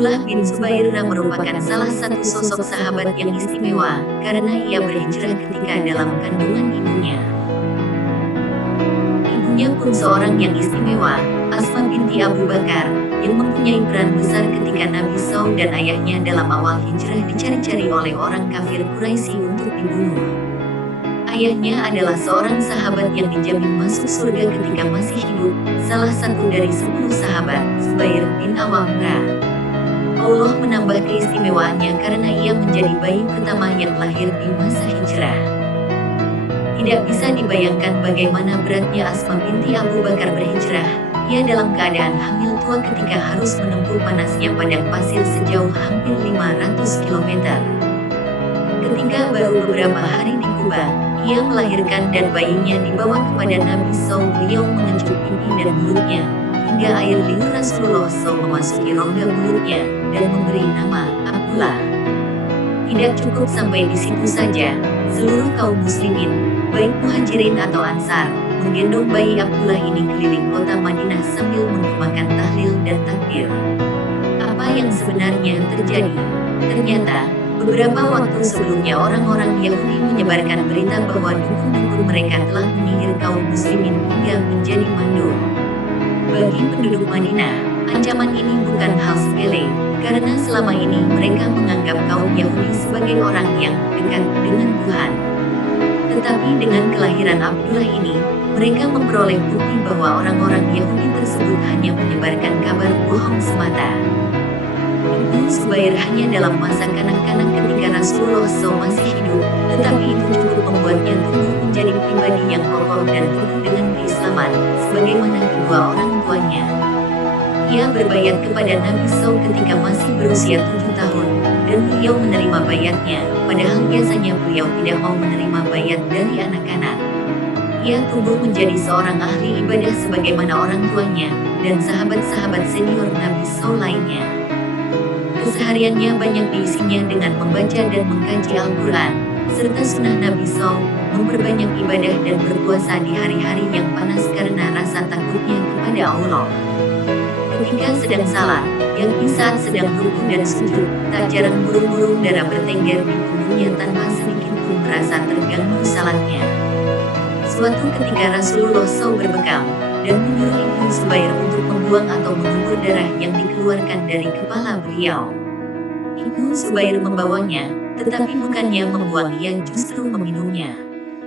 Abdullah bin Zubair merupakan salah satu sosok sahabat yang istimewa, karena ia berhijrah ketika dalam kandungan ibunya. Ibunya pun seorang yang istimewa, Asma binti Abu Bakar, yang mempunyai peran besar ketika Nabi SAW dan ayahnya dalam awal hijrah dicari-cari oleh orang kafir Quraisy untuk dibunuh. Ayahnya adalah seorang sahabat yang dijamin masuk surga ketika masih hidup, salah satu dari 10 sahabat, Zubair bin Awam. Allah menambah keistimewaannya karena ia menjadi bayi pertama yang lahir di masa hijrah. Tidak bisa dibayangkan bagaimana beratnya Asma binti Abu Bakar berhijrah. Ia dalam keadaan hamil tua ketika harus menempuh panasnya padang pasir sejauh hampir 500 km. Ketika baru beberapa hari di Kuba, ia melahirkan dan bayinya dibawa kepada Nabi SAW. Beliau mengecup pipi dan mulutnya, hingga air liur Rasulullah SAW memasuki rongga mulutnya, dan memberi nama Abdullah. Tidak cukup sampai di situ saja, seluruh kaum muslimin, baik muhajirin atau ansar, menggendong bayi Abdullah ini keliling kota Madinah sambil mengumandangkan tahlil dan takbir. Apa yang sebenarnya terjadi? Ternyata, beberapa waktu sebelumnya orang-orang Yahudi menyebarkan berita bahwa dukun-dukun mereka telah menyihir kaum muslimin hingga menjadi mandul. Bagi penduduk Madinah, ancaman ini bukan hal sepele, karena selama ini mereka menganggap kaum Yahudi sebagai orang yang dekat dengan Tuhan. Tetapi dengan kelahiran Abdullah ini, mereka memperoleh bukti bahwa orang-orang Yahudi tersebut hanya menyebarkan kabar bohong semata. Ibnu Zubair hanya dalam masa kanak-kanak ketika Rasulullah SAW masih hidup, tetapi itu cukup membuatnya tumbuh menjadi pribadi yang kokoh dan teguh dengan keislaman, sebagaimana kedua orang tuanya. Ia berbayat kepada Nabi SAW ketika masih berusia 7 tahun, dan beliau menerima bayatnya, padahal biasanya beliau tidak mau menerima bayat dari anak-anak. Ia tumbuh menjadi seorang ahli ibadah sebagaimana orang tuanya, dan sahabat-sahabat senior Nabi SAW lainnya. Kesehariannya banyak diisinya dengan membaca dan mengkaji Al-Quran, serta sunnah Nabi SAW, memperbanyak ibadah dan berpuasa di hari-hari yang panas karena rasa takutnya kepada Allah. Ketika sedang salat, yakni saat sedang rukuk dan sujud, tak jarang burung-burung dara bertengger di punggungnya tanpa sedikit pun merasa terganggu salatnya. Suatu ketika Rasulullah SAW berbekam, dan menyuruh Ibnu Zubair untuk membuang atau mengubur darah yang dikeluarkan dari kepala beliau. Ibnu Zubair membawanya, tetapi bukannya membuang, ia justru meminumnya.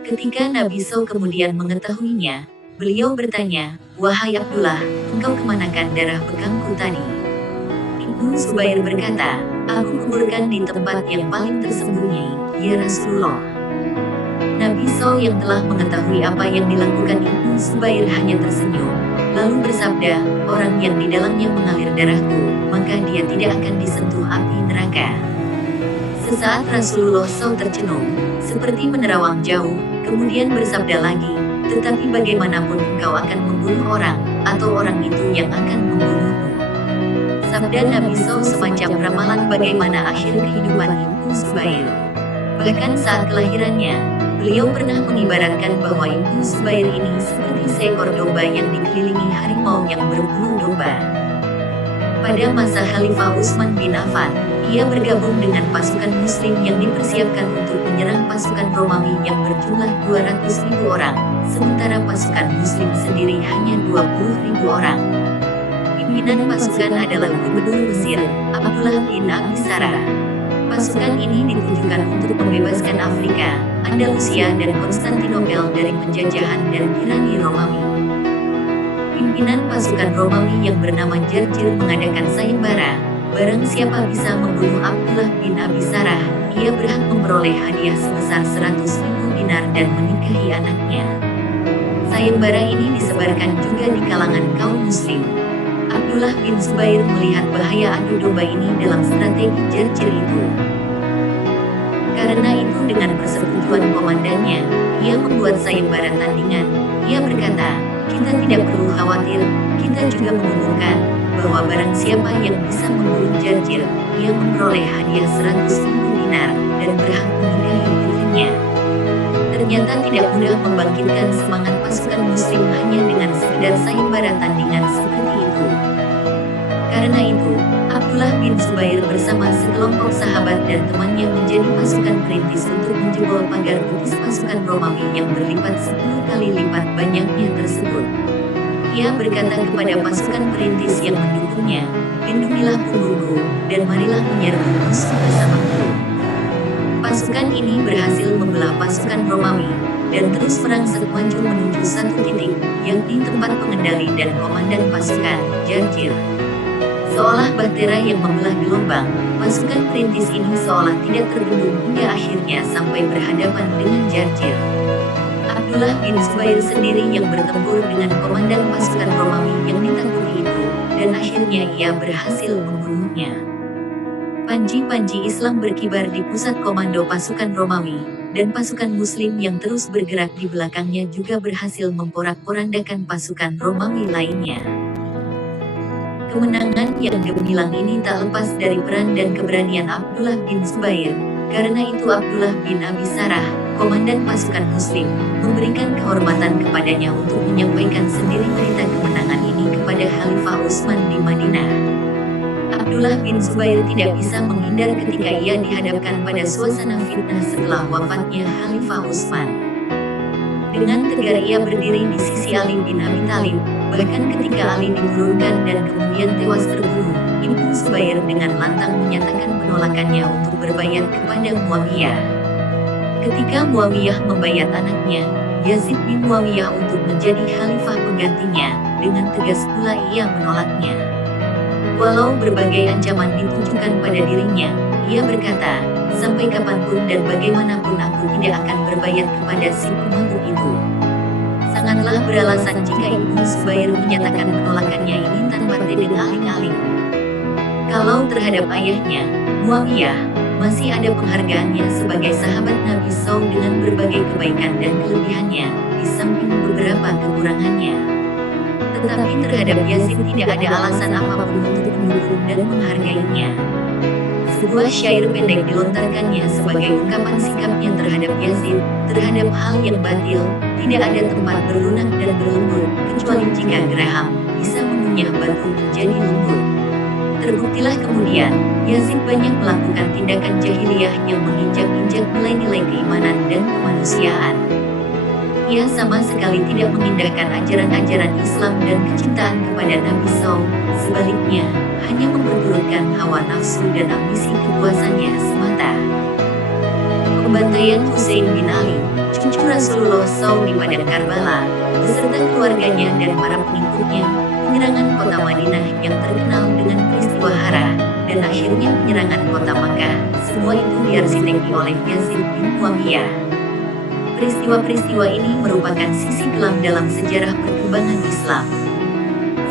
Ketika Nabi SAW kemudian mengetahuinya, beliau bertanya, "Wahai Abdullah, engkau kemanakan darah bekamku tadi?" Ibnu Zubair berkata, "Aku kuburkan di tempat yang paling tersembunyi, ya Rasulullah." Nabi SAW yang telah mengetahui apa yang dilakukan Ibnu Zubair hanya tersenyum, lalu bersabda, "Orang yang di dalamnya mengalir darahku, maka dia tidak akan disentuh api neraka." Sesaat Rasulullah SAW tercenung, seperti menerawang jauh, kemudian bersabda lagi, "Tetapi bagaimanapun engkau akan membunuh orang, atau orang itu yang akan membunuhmu." Sabda Nabi SAW semacam ramalan bagaimana akhir kehidupan Ibnu Zubair. Bahkan saat kelahirannya, beliau pernah mengibaratkan bahwa Ibnu Zubair ini seperti seekor domba yang dikelilingi harimau yang berbulu domba. Pada masa Khalifah Utsman bin Affan, ia bergabung dengan pasukan Muslim yang dipersiapkan untuk menyerang pasukan Romawi yang berjumlah 200.000 orang, sementara pasukan Muslim sendiri hanya 20.000 orang. Pimpinan pasukan adalah Gubernur Mesir, Abdullah bin Abi Sarah. Pasukan ini ditujukan untuk membebaskan Afrika, Andalusia dan Konstantinopel dari penjajahan dan tirani Romawi. Pimpinan pasukan Romawi yang bernama Jarjir mengadakan sayembara, barang siapa bisa membunuh Abdullah bin Abi Sarah, ia berhak memperoleh hadiah sebesar 100.000 dinar dan menikahi anaknya. Sayembara ini disebarkan juga di kalangan kaum muslim. Abdullah bin Zubair melihat bahaya adu domba ini dalam strategi Jarjir itu. Karena itu dengan persetujuan komandannya, ia membuat sayembara tandingan. Ia berkata, "Kita tidak perlu khawatir, kita juga mengumumkan bahwa barang siapa yang bisa membunuh Jarjir, ia memperoleh hadiah 100.000 dinar dan berhak menikahi putrinya." Ternyata tidak mudah membangkitkan semangat pasukan muslim hanya dengan sekedar sayembara tandingan seperti itu. Karena itu, Abdullah bin Zubair bersama sekelompok sahabat dan temannya menjadi pasukan perintis untuk menjebol pagar betis pasukan Romawi yang berlipat 10 kali lipat banyaknya tersebut. Ia berkata kepada pasukan perintis yang mendukungnya, "Lindungilah punggungku, dan marilah menyerbu musuh bersamaku." Pasukan ini berhasil membelah pasukan Romawi, dan terus merangsek maju menuju satu titik, yakni tempat pengendali dan komandan pasukan, Jarjir. Seolah bahtera yang membelah gelombang, pasukan perintis ini seolah tidak terbendung hingga akhirnya sampai berhadapan dengan Jarjir. Abdullah bin Zubair sendiri yang bertempur dengan komandan pasukan Romawi yang ditakuti itu, dan akhirnya ia berhasil membunuhnya. Panji-panji Islam berkibar di pusat komando pasukan Romawi, dan pasukan Muslim yang terus bergerak di belakangnya juga berhasil memporak-porandakan pasukan Romawi lainnya. Kemenangan yang gemilang ini tak lepas dari peran dan keberanian Abdullah bin Zubair. Karena itu Abdullah bin Abi Sarah, komandan pasukan Muslim, memberikan kehormatan kepadanya untuk menyampaikan sendiri berita kemenangan ini kepada Khalifah Utsman di Madinah. Abdullah bin Zubair tidak bisa menghindar ketika ia dihadapkan pada suasana fitnah setelah wafatnya Khalifah Utsman. Dengan tegar ia berdiri di sisi Ali bin Abi Thalib, bahkan ketika Ali diturunkan dan kemudian tewas terbunuh, Ibnu Zubair dengan lantang menyatakan penolakannya untuk berbayat kepada Muawiyah. Ketika Muawiyah membayat anaknya, Yazid bin Muawiyah untuk menjadi khalifah penggantinya, dengan tegas pula ia menolaknya. Walau berbagai ancaman ditujukan pada dirinya, ia berkata, "Sampai kapanpun dan bagaimanapun aku tidak akan berbayat kepada si pemabuk itu." Sangatlah beralasan jika Ibnu Zubair menyatakan penolakannya ini tanpa tedeng aling-aling. Kalau terhadap ayahnya, Muawiyah, masih ada penghargaannya sebagai sahabat Nabi SAW dengan berbagai kebaikan dan kelebihannya, di samping beberapa kekurangannya. Tetapi terhadap Yazid tidak ada alasan apapun untuk mendukung dan menghargainya. Sebuah syair pendek dilontarkannya sebagai ungkapan sikapnya terhadap Yazid, terhadap hal yang batil, tidak ada tempat berlunak dan berlembut, kecuali jika geraham bisa mengunyah batu menjadi lembut. Terbuktilah kemudian, Yazid banyak melakukan tindakan jahiliyah yang menginjak-injak nilai-nilai keimanan dan kemanusiaan. Ia sama sekali tidak mengindahkan ajaran-ajaran Islam dan kecintaan kepada Nabi SAW, sebaliknya, hanya memperturutkan hawa nafsu dan ambisi kekuasaannya semata. Pembantaian Husain bin Ali, cucu Rasulullah SAW di Padang Karbala, beserta keluarganya dan para pengikutnya, penyerangan kota Madinah yang terkenal dengan peristiwa Hara, dan akhirnya penyerangan kota Makkah, semua itu diarsiteki oleh Yazid bin Muawiyah. Peristiwa-peristiwa ini merupakan sisi kelam dalam sejarah perkembangan Islam.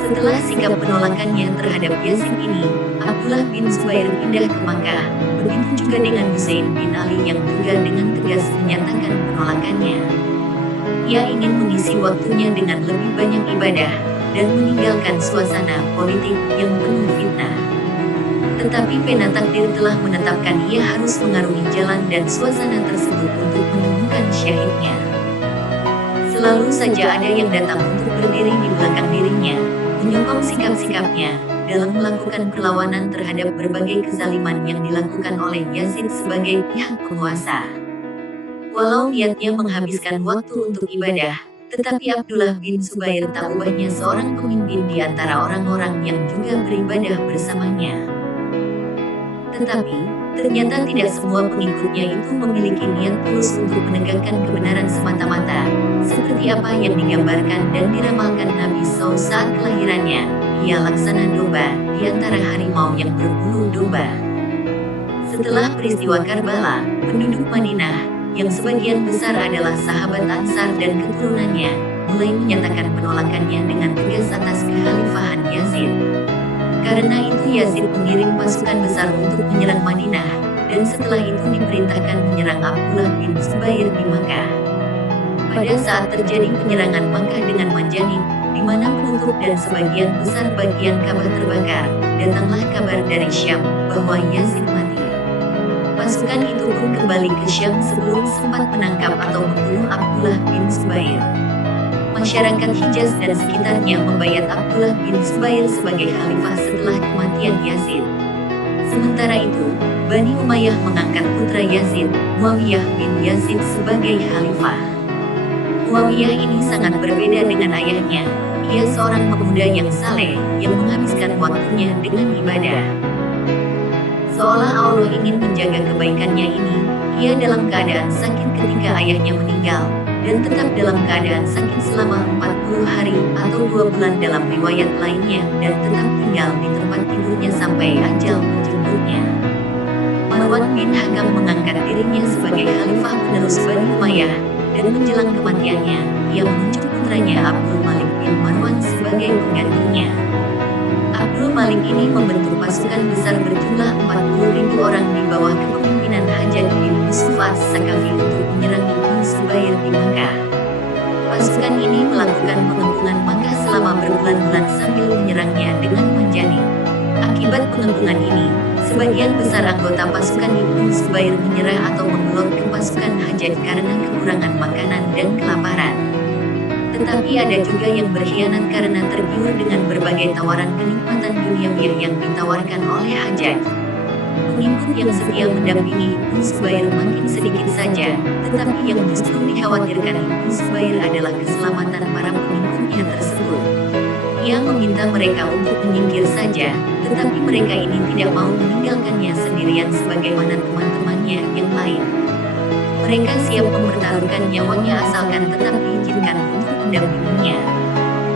Setelah sikap penolakannya terhadap Yazid ini, Abdullah bin Zubair pindah ke Makkah, begitu juga dengan Husain bin Ali yang juga dengan tegas menyatakan penolakannya. Ia ingin mengisi waktunya dengan lebih banyak ibadah, dan meninggalkan suasana politik yang penuh fitnah. Tetapi pena takdir telah menetapkan ia harus mengarungi jalan dan suasana tersebut untuk menemukan syahidnya. Selalu saja ada yang datang untuk berdiri di belakang dirinya, menyokong sikap-sikapnya, dalam melakukan perlawanan terhadap berbagai kezaliman yang dilakukan oleh Yazid sebagai pihak penguasa. Walau niatnya menghabiskan waktu untuk ibadah, tetapi Abdullah bin Zubair tak ubahnya seorang pemimpin di antara orang-orang yang juga beribadah bersamanya. Tetapi, ternyata tidak semua pengikutnya itu memiliki niat tulus untuk menegakkan kebenaran semata-mata, seperti apa yang digambarkan dan diramalkan Nabi SAW saat kelahirannya. Ia laksana domba di antara harimau yang berbulu domba. Setelah peristiwa Karbala, penduduk Madinah, yang sebagian besar adalah sahabat Ansar dan keturunannya, mulai menyatakan penolakannya dengan tegas atas kekhalifahan Yazid. Karena itu Yazid mengirim pasukan besar untuk menyerang Madinah, dan setelah itu diperintahkan menyerang Abdullah bin Zubair di Makkah. Pada saat terjadi penyerangan Makkah dengan Manjani, di mana penutup dan sebagian besar bagian Ka'bah terbakar, datanglah kabar dari Syam bahwa Yazid mati. Pasukan itu pun kembali ke Syam sebelum sempat menangkap atau membunuh Abdullah bin Zubair. Masyarakat Hijaz dan sekitarnya membayat Abdullah bin Zubair sebagai khalifah setelah kematian Yazid. Sementara itu, Bani Umayyah mengangkat putra Yazid, Muawiyah bin Yazid sebagai khalifah. Muawiyah ini sangat berbeda dengan ayahnya. Ia seorang pemuda yang saleh, yang menghabiskan waktunya dengan ibadah. Seolah Allah ingin menjaga kebaikannya ini, ia dalam keadaan sakit ketika ayahnya meninggal, dan tetap dalam keadaan sakit selama 40 hari atau 2 bulan dalam riwayat lainnya, dan tetap tinggal di tempat tidurnya sampai ajal menjemputnya. Marwan bin Hakam mengangkat dirinya sebagai khalifah penerus Bani Umayyah, dan menjelang kematiannya, ia menunjuk putranya Abdul Malik bin Marwan sebagai penggantinya. Abdul Malik ini membentuk pasukan besar berjumlah 40.000 orang di bawah kepemimpinan Hajjaj bin Yusuf as-Saqafi untuk menyerang Ibnu Zubair di Makkah. Pasukan ini melakukan pengempungan Makkah selama berbulan-bulan sambil menyerangnya dengan manjani. Akibat pengempungan ini, sebagian besar anggota pasukan Ibnu Zubair menyerah atau membelot ke pasukan Hajjaj karena kekurangan makanan dan kelaparan. Tetapi ada juga yang berkhianat karena tergiur dengan berbagai tawaran kenikmatan duniawi yang ditawarkan oleh Hajjaj. Pengikut yang setia mendampingi Ibnu Zubair makin sedikit saja, tetapi yang justru dikhawatirkan Ibnu Zubair adalah keselamatan para pengikutnya tersebut. Ia meminta mereka untuk menyingkir saja, tetapi mereka ini tidak mau meninggalkannya sendirian sebagaimana teman-temannya yang lain. Mereka siap mempertaruhkan nyawanya asalkan tetap diizinkan untuk mendampinginya.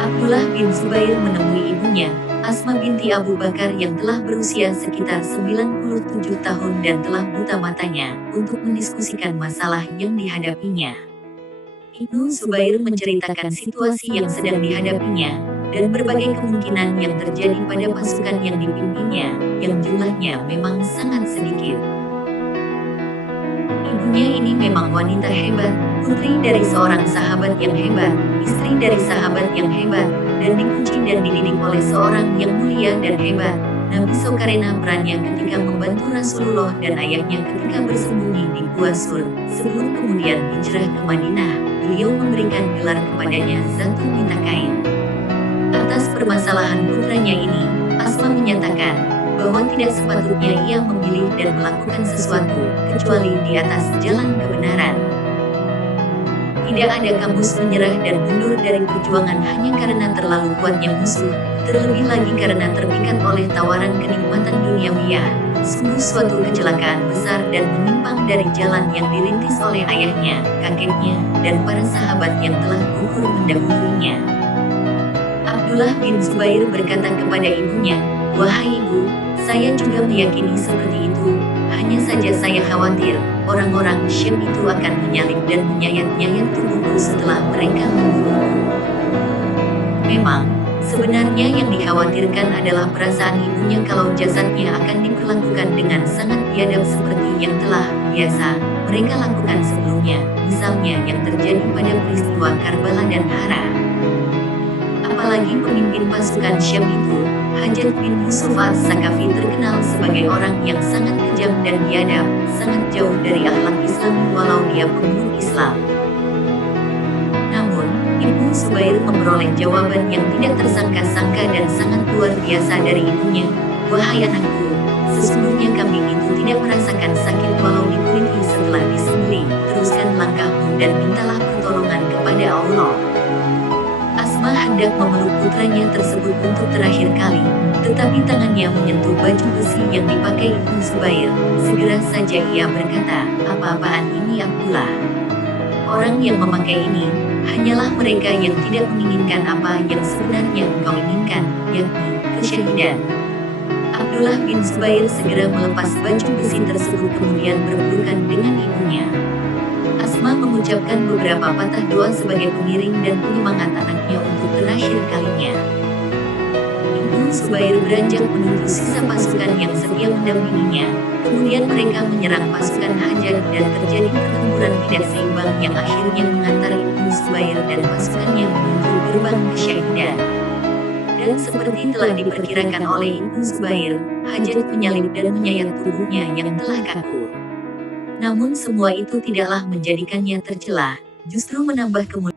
Abdullah bin Zubair menemui ibunya, Asma binti Abu Bakar yang telah berusia sekitar 97 tahun dan telah buta matanya, untuk mendiskusikan masalah yang dihadapinya. Ibnu Zubair menceritakan situasi yang sedang dihadapinya, dan berbagai kemungkinan yang terjadi pada pasukan yang dipimpinnya, yang jumlahnya memang sangat sedikit. Ibunya ini memang wanita hebat, putri dari seorang sahabat yang hebat, istri dari sahabat yang hebat, dan dikunci dan dididik oleh seorang yang mulia dan hebat. Nabi Sokarena perannya ketika membantu Rasulullah dan ayahnya ketika bersembunyi di Gua Sur, sebelum kemudian hijrah ke Madinah, beliau memberikan gelar kepadanya Zatul Mintakain. Atas permasalahan putranya ini, Asma menyatakan bahwa tidak sepatutnya ia memilih dan melakukan sesuatu, kecuali di atas jalan kebenaran. Tidak ada kampus menyerah dan mundur dari perjuangan hanya karena terlalu kuatnya musuh, terlebih lagi karena terpikat oleh tawaran kenikmatan duniawiyah. Sungguh suatu kecelakaan besar dan menyimpang dari jalan yang dirintis oleh ayahnya, kakeknya, dan para sahabat yang telah gugur mendahulunya. Abdullah bin Zubair berkata kepada ibunya, "Wahai ibu, saya juga meyakini seperti itu, hanya saja saya khawatir, orang-orang Syam itu akan menyalib dan menyayat-nyayat tubuhku setelah mereka membunuhku." Memang, sebenarnya yang dikhawatirkan adalah perasaan ibunya kalau jasadnya akan diperlakukan dengan sangat biadab seperti yang telah biasa mereka lakukan sebelumnya, misalnya yang terjadi pada peristiwa Karbala dan Hara. Apalagi pemimpin pasukan Syam itu, Hajjaj bin Yusuf as-Saqafi terkenal sebagai orang yang sangat kejam dan biadab, sangat jauh dari akhlak Islam walau dia pemeluk Islam. Namun, Ibnu Zubair memperoleh jawaban yang tidak tersangka-sangka dan sangat luar biasa dari ibunya. "Wahai anakku, sesungguhnya kambing itu tidak merasakan sakit walau dikuliti setelah disembelih. Teruskan langkahmu dan mintalah pertolongan kepada Allah." Asma hendak memeluk putranya tersebut untuk terakhir kali, tetapi tangannya menyentuh baju besi yang dipakai Ibnu Zubair. Segera saja ia berkata, "Apa-apaan ini Abdullah? Orang yang memakai ini, hanyalah mereka yang tidak menginginkan apa yang sebenarnya engkau inginkan, yakni kesyahidan." Abdullah bin Zubair segera melepas baju besi tersebut kemudian berpelukan dengan ibunya. Asma mengucapkan beberapa patah doa sebagai pengiring dan penyemangat anaknya untuk terakhir kalinya. Ibnu Zubair beranjak menuju sisa pasukan yang setia mendampinginya. Kemudian mereka menyerang pasukan Hajjaj dan terjadi pertempuran tidak seimbang yang akhirnya mengantar Ibnu Zubair dan pasukannya menuju gerbang kesyahidan. Dan seperti telah diperkirakan oleh Ibnu Zubair, Hajjaj menyalib dan menyayat tubuhnya yang telah kaku. Namun semua itu tidaklah menjadikannya tercela, justru menambah kemuliaan.